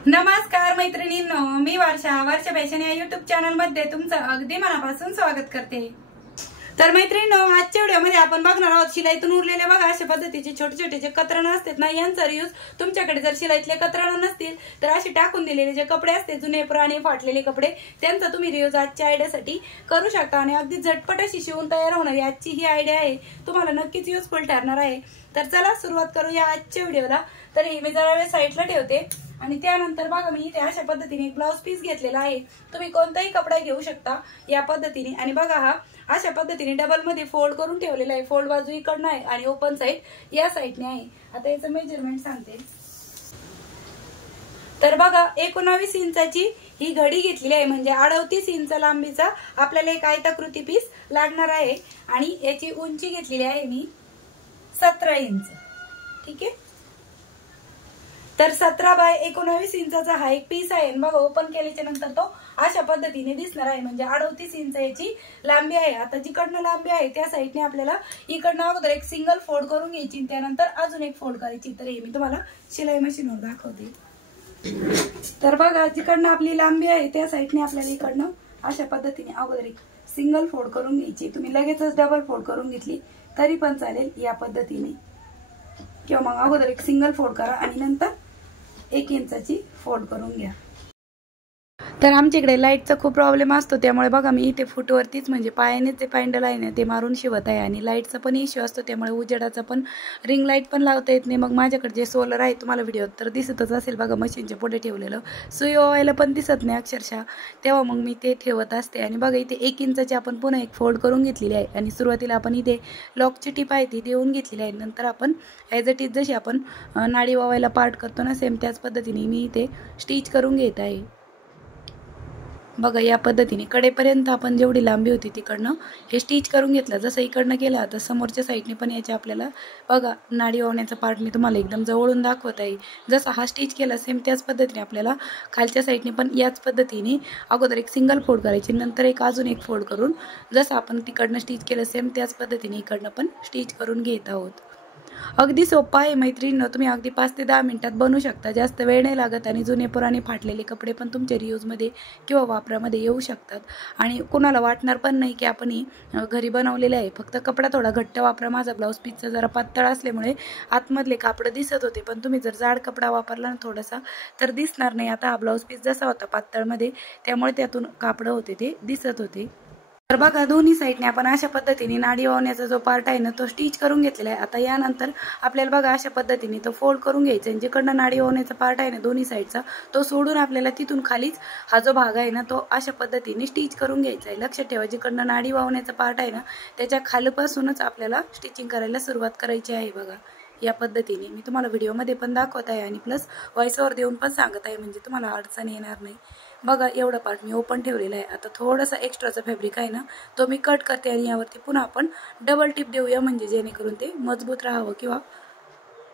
नमस्कार मैत्रिणींनो, मी वर्षा फॅशन या युट्यूब चॅनल मध्ये तुमचं अगदी मनापासून स्वागत करते। तर मैत्रिणींनो, आजच्या व्हिडिओमध्ये आपण बघणार आहोत शिलाईतून उरलेले बघा अशा पद्धतीचे छोटे छोटे जे कतरण असतात ना, यांचा यूज तुमच्याकडे जर शिलाईतले कतरण नसतील तर असे टाकून दिलेले जे कपडे असते जुने पुराणे फाटलेले कपडे, त्यांचा तुम्ही रियूज आजच्या आयडियासाठी करू शकता आणि अगदी झटपट अशी शिवून तयार होणारी आजची ही आयडिया आहे, तुम्हाला नक्कीच युजफुल ठरणार आहे। तर चला सुरुवात करूया आजच्या व्हिडिओला। तर हे मी जरा वेळ साईडला ठेवते आणि त्यानंतर बघा मी इथे अशा पद्धतीने एक ब्लाउज पीस घेतलेला आहे। तुम्ही कोणताही कपडा घेऊ शकता या पद्धतीने आणि बघा हा अशा पद्धतीने डबल मध्ये फोल्ड करून ठेवलेला आहे। फोल्ड बाजू इकडनं आहे आणि ओपन साइड या साइडने आहे। आता याचं मेजरमेंट सांगते। तर बघा 19 इंचाची ही घडी घेतलेली आहे, म्हणजे 38 इंच लांबीचा आपल्याला एक आयताकृती पीस लागणार आहे आणि याची उंची घेतलेली आहे मी 17 इंच। ठीक आहे, तर 17 बाय 19 इंचाचा हा एक पीस आहे। बघा ओपन केल्याच्या नंतर तो अशा पद्धतीने दिसणार आहे, म्हणजे 38 इंच याची लांबी आहे। आता जिकडनं लांबी आहे त्या साइडने आपल्याला इकडनं अगोदर एक सिंगल फोल्ड करून घ्यायची, त्यानंतर अजून एक फोल्ड करायची। तर हे मी तुम्हाला शिलाई मशीनवर दाखवते। तर बघा जिकडनं आपली लांबी आहे त्या साइडने आपल्याला इकडनं अशा पद्धतीने अगोदर एक सिंगल फोल्ड करून घ्यायची। तुम्ही लगेचच डबल फोल्ड करून घेतली तरी पण चालेल या पद्धतीने, किंवा मग अगोदर एक सिंगल फोल्ड करा आणि नंतर 1 इंचाची फोल्ड करून घ्या। तर आमच्याकडे लाईटचा खूप प्रॉब्लेम असतो, त्यामुळे बघा मी इथे फुटवरतीच म्हणजे पायाने जे पॅन्डल आहे ना ते मारून शिवत आहे आणि लाईटचा पण इश्यू असतो, त्यामुळे उजेडाचा पण रिंग लाईट पण लावता येत नाही। मग माझ्याकडे जे सोलर आहे तुम्हाला व्हिडिओत तर दिसतच असेल बघा, मशीनच्या पुढे ठेवलेलं, सुई ओवायला पण दिसत नाही अक्षरशः, तेव्हा मग मी ते ठेवत असते। आणि बघा इथे 1 इंचाची आपण पुन्हा एक फोल्ड करून घेतलेली आहे आणि सुरुवातीला आपण इथे लॉकची टिप आहे ती देऊन घेतलेली आहे। नंतर आपण ॲज इट इज जशी आपण नाडी ओवायला पार्ट करतो ना, सेम त्याच पद्धतीने मी इथे स्टिच करून घेत आहे। बघा या पद्धतीने कडेपर्यंत आपण जेवढी लांबी होती तिकडनं हे स्टिच करून घेतलं। जसं इकडनं केलं तर समोरच्या साईडने पण याचे आपल्याला बघा नाडी ओवण्याचा पार्ट मी तुम्हाला एकदम जवळून दाखवत आहे। जसं हा स्टिच केला सेम त्याच पद्धतीने आपल्याला खालच्या साईडने पण याच पद्धतीने अगोदर एक सिंगल फोल्ड करायची, नंतर एक अजून एक फोल्ड करून जसं आपण तिकडनं स्टिच केलं सेम त्याच पद्धतीने इकडनं पण स्टिच करून घेत आहोत। अगदी सोपा आहे मैत्रिणींनो, तुम्ही अगदी 5 ते 10 मिनिटात बनवू शकता, जास्त वेळ नाही लागत आणि जुने पुराणे फाटलेले कपडे पण तुमच्या रियूजमध्ये किंवा वापरामध्ये येऊ शकतात आणि कोणाला वाटणार पण नाही की आपण घरी बनवलेले आहे। फक्त कपडा थोडा घट्ट वापरा। माझा ब्लाऊज पीसचा जरा पातळ असल्यामुळे आतमधले कापड दिसत होते, पण तुम्ही जर जाड कपडा वापरला ना थोडासा तर दिसणार नाही। आता हा ब्लाऊज पीस जसा होता पातळमध्ये त्यामुळे त्यातून कापड होते ते दिसत होते। तर बघा दोन्ही साईडने आपण अशा पद्धतीने नाडी ओवण्याचा जो पार्ट आहे ना तो स्टिच करून घेतलेला आहे। आता यानंतर आपल्याला बघा अशा पद्धतीने तो फोल्ड करून घ्यायचा आहे। जिकडनं नाडी ओवण्याचा पार्ट आहे ना दोन्ही साईडचा तो सोडून आपल्याला तिथून खालीच हा जो भाग आहे ना तो अशा पद्धतीने स्टिच करून घ्यायचा आहे। लक्षात ठेवा जिकडनं नाडी ओवण्याचा पार्ट आहे ना त्याच्या खालपासूनच आपल्याला स्टिचिंग करायला सुरुवात करायची आहे। बघा या पद्धतीने मी तुम्हाला व्हिडिओमध्ये पण दाखवत आहे आणि प्लस व्हॉइस ओव्हर देऊन पण सांगत आहे, म्हणजे तुम्हाला अडचण येणार नाही। बघा एवढा पार्ट मी ओपन ठेवलेला आहे। आता थोडासा एक्स्ट्राचा फॅब्रिक आहे ना तो मी कट करते आणि यावरती पुन्हा आपण डबल टिप देऊया, म्हणजे जेणेकरून ते मजबूत राहावं किंवा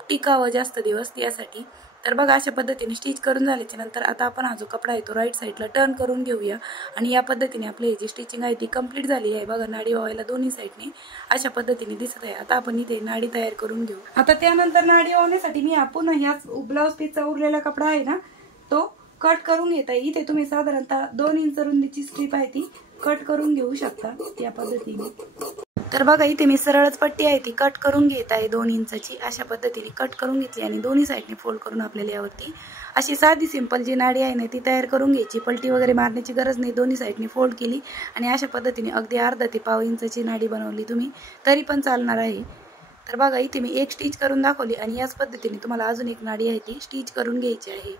टिकावं जास्त दिवस यासाठी। तर बघा अशा पद्धतीने स्टिच करून झाल्याच्या नंतर आता आपण हा जो कपडा आहे तो राईट साईडला टर्न करून घेऊया आणि या पद्धतीने आपली जी स्टिचिंग आहे ती कंप्लीट झाली आहे। बघा नाडी ओवायला दोन्ही साईडने अशा पद्धतीने दिसत आहे। आता आपण इथे नाडी तयार करून घेऊ। आता त्यानंतर नाडी ओवण्यासाठी मी आपण ह्याच ब्लाऊज पीसचा उरलेला कपडा आहे ना तो कट करून घेत आहे। इथे तुम्ही साधारणतः 2 इंच रुंदीची स्ट्रीप आहे ती कट करून घेऊ शकता या पद्धतीने। तर बघा इथे मी सरळच पट्टी आहे ती कट करून घेत आहे 2 इंचाची, अशा पद्धतीने कट करून घेतली आणि दोन्ही साईडने फोल्ड करून आपल्याला यावरती अशी साधी सिंपल जी नाडी आहे ना ती तयार करून घ्यायची। पलटी वगैरे मारण्याची गरज नाही, दोन्ही साईडने फोल्ड केली आणि अशा पद्धतीने अगदी अर्धा ते पाव इंचाची नाडी बनवली तुम्ही तरी पण चालणार आहे। तर बघा इथे मी एक स्टिच करून दाखवली आणि याच पद्धतीने तुम्हाला अजून एक नाडी आहे ती स्टिच करून घ्यायची आहे।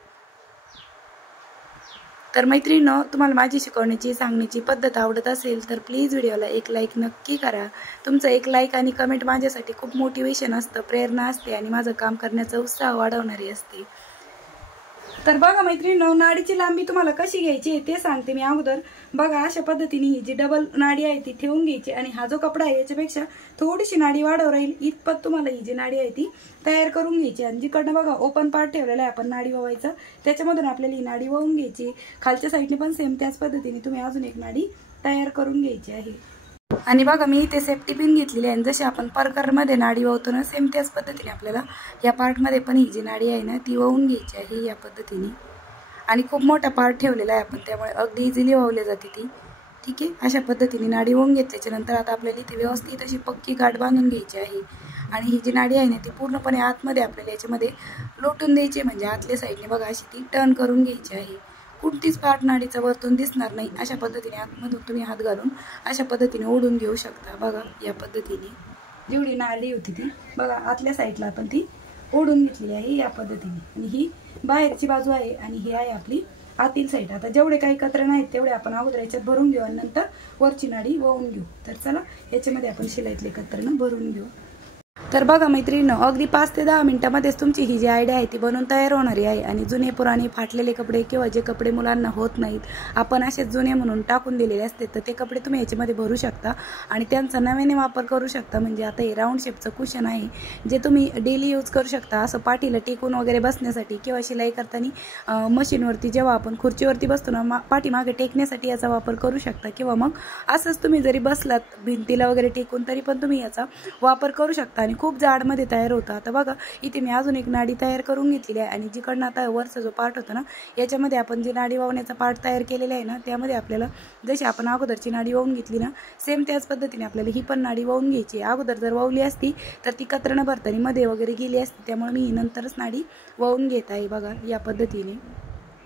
तर मैत्रिणींनो, तुम्हाला माझी शिकवण्याची सांगण्याची पद्धत आवडत असेल तर प्लीज व्हिडिओला एक लाईक नक्की करा। तुमचं एक लाईक आणि कमेंट माझ्यासाठी खूप मोटिवेशन असतं, प्रेरणा असते आणि माझं काम करण्याचा उत्साह वाढवणारी असते। तर बघा मैत्रिणींनो, नाडीची लांबी तुम्हाला कशी घ्यायची ते सांगते मी अगोदर। बघा अशा पद्धतीने ही जी डबल नाडी आहे ती ठेवून घ्यायची आणि हा जो कपडा आहे याच्यापेक्षा थोडीशी नाडी वाढव राहील इतपत तुम्हाला ही जी नाडी आहे ती तयार करून घ्यायची आणि जिकडनं बघा ओपन पार्ट ठेवलेला आहे आपण नाडी ओवायचा त्याच्यामधून आपल्याला ही नाडी ओवून घ्यायची। खालच्या साईडने पण सेम त्याच पद्धतीने तुम्ही अजून एक नाडी तयार करून घ्यायची आहे। आणि बघा मी इथे सेफ्टी पिन घेतलेली आहे, जशी आपण परकरमध्ये नाडी ओवतो ना सेम त्याच पद्धतीने आपल्याला या पार्टमध्ये पण ही जी नाडी आहे ना ती ओवून घ्यायची आहे या पद्धतीने। आणि खूप मोठा पार्ट ठेवलेला आहे आपण, त्यामुळे अगदी इझिली वावली जाते ती. ठीक आहे, अशा पद्धतीने नाडी वाहून घेतल्याच्या नंतर आता आपल्याला इथे व्यवस्थित अशी पक्की गाठ बांधून घ्यायची आहे. आणि ही जी नाडी आहे ना ती पूर्णपणे आतमध्ये आपल्याला याच्यामध्ये लोटून द्यायची, म्हणजे आतल्या साईडने बघा अशी ती टर्न करून घ्यायची आहे. कुठलीच पार्ट नाडीचा वरतून दिसणार नाही. अशा पद्धतीने आतमधून तुम्ही हात घालून अशा पद्धतीने ओढून घेऊ शकता. बघा या पद्धतीने जेवढी नाडी होती ती बघा आतल्या साईडला आपण ती ओढून घेतलेली आहे या पद्धतीने. आणि ही बाहेरची बाजू आहे आणि ही आहे आपली आतील साईड. आता जेवढे काही कतरण आहेत तेवढे आपण अगोदर याच्यात भरून घेऊ आणि नंतर वरची नाडी वाहून घेऊ. तर चला याच्यामध्ये आपण शिलाईतले कतरण भरून घेऊ. तर बघा मैत्रिणींनो, अगदी 5 ते 10 मिनिटांमध्येच तुमची ही जी आयडिया आहे ती बनवून तयार होणारी आहे. आणि जुने पुराणे फाटलेले कपडे किंवा जे कपडे मुलांना होत नाहीत, आपण असेच जुने म्हणून टाकून दिलेले असते, तर ते कपडे तुम्ही याच्यामध्ये भरू शकता आणि त्यांचा नव्याने वापर करू शकता. म्हणजे आता हे राऊंड शेपचं कुशन आहे जे तुम्ही डेली यूज करू शकता, असं पाठीला टेकून वगैरे बसण्यासाठी किंवा शिलाई करताना मशीनवरती जेव्हा आपण खुर्चीवरती बसतो ना पाठीमागे टेकण्यासाठी याचा वापर करू शकता. किंवा मग असंच तुम्ही जरी बसलात भिंतीला वगैरे टेकून तरी पण तुम्ही याचा वापर करू शकता आणि खूप जाडमध्ये तयार होतं. आता बघा इथे मी अजून एक नाडी तयार करून घेतलेली आहे आणि जिकडनं आता वरचा जो पार्ट होता ना याच्यामध्ये आपण जी नाडी वावण्याचा पार्ट तयार केलेला आहे ना त्यामध्ये आपल्याला जशी आपण अगोदरची नाडी वाहून घेतली ना सेम त्याच पद्धतीने आपल्याला ही पण नाडी वाहून घ्यायची. अगोदर जर वावली असती तर ती कतरणं भरताना मध्ये वगैरे गेली असती, त्यामुळे मी नंतरच नाडी वाहून घेत आहे बघा या पद्धतीने.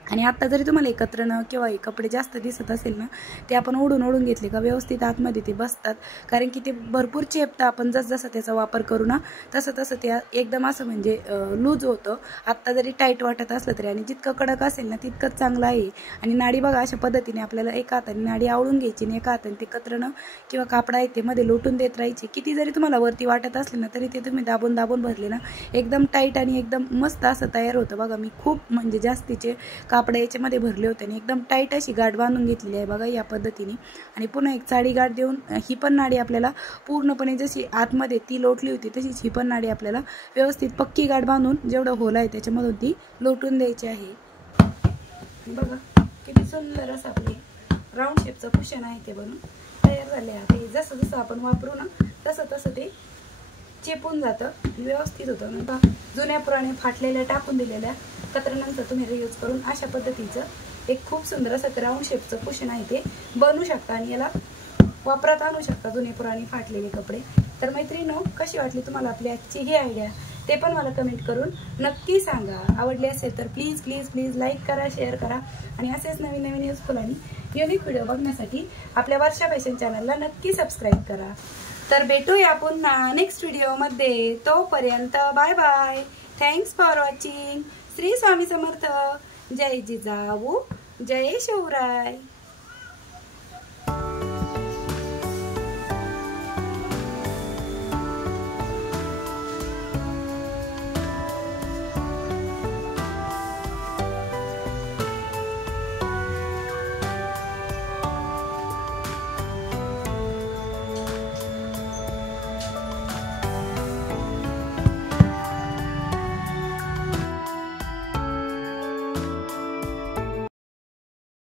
आणि आता जरी तुम्हाला एकत्रणं किंवा हे कपडे जास्त दिसत असेल ना ते आपण ओढून घेतले का व्यवस्थित आतमध्ये ते बसतात, कारण की ते भरपूर चेपतं. आपण जसं त्याचा वापर करू ना तसं ते एकदम असं म्हणजे लूज होतं. आत्ता जरी टाईट वाटत असलं तरी, आणि जितकं कडक असेल ना तितकंच चांगलं आहे. आणि नाडी बघा अशा पद्धतीने आपल्याला एका हाताने नाडी आवळून घ्यायची आणि एका हाताने ते कतरणं किंवा कापडा आहे ते मध्ये लोटून देत राहायचे. किती जरी तुम्हाला वरती वाटत असले ना तरी ते तुम्ही दाबून भरले ना एकदम टाईट आणि एकदम मस्त असं तयार होतं. बघा मी खूप म्हणजे जास्तीचे कापडा याच्यामध्ये भरले होते आणि एकदम टाईट अशी गाठ बांधून घेतलेली आहे बघा या पद्धतीने. आणि पुन्हा एक साडी गाठ देऊन ही पण नाडी आपल्याला पूर्णपणे जशी आतमध्ये ती लोटली होती तशीच ही पण नाडी आपल्याला व्यवस्थित पक्की गाठ बांधून जेवढं होल आहे त्याच्यामधून ती लोटून द्यायची आहे. बघा किती सुंदर असं आपले राऊंड शेपचं कुशन आहे ते बनून तयार झाले आहे. जसं आपण वापरू ना तसं ते चेपून जातं, व्यवस्थित होतं. नंतर जुन्या पुराणे फाटलेल्या टाकून दिलेल्या कतरणांचा तुम्ही रियूज करून अशा पद्धतीचं एक खूप सुंदर असं राऊंड शेपचं कुशन आहे ते बनवू शकता आणि याला वापरात आणू शकता जुने पुराणे फाटलेले कपडे. तर मैत्रिणींनो, कशी वाटली तुम्हाला आपली आजची ही आयडिया ते पण मला कमेंट करून नक्की सांगा. आवडली असेल तर प्लीज लाईक करा, शेअर करा आणि असेच नवीन युजफुल आणि युनिक व्हिडिओ बघण्यासाठी आपल्या वर्षा फॅशन चॅनलला नक्की सबस्क्राईब करा. तर भेटूया पुन्हा नेक्स्ट व्हिडिओमध्ये. तोपर्यंत bye bye. Thanks for watching. Shri Swami Samarth. जय जिजाऊ, जय शिवराय.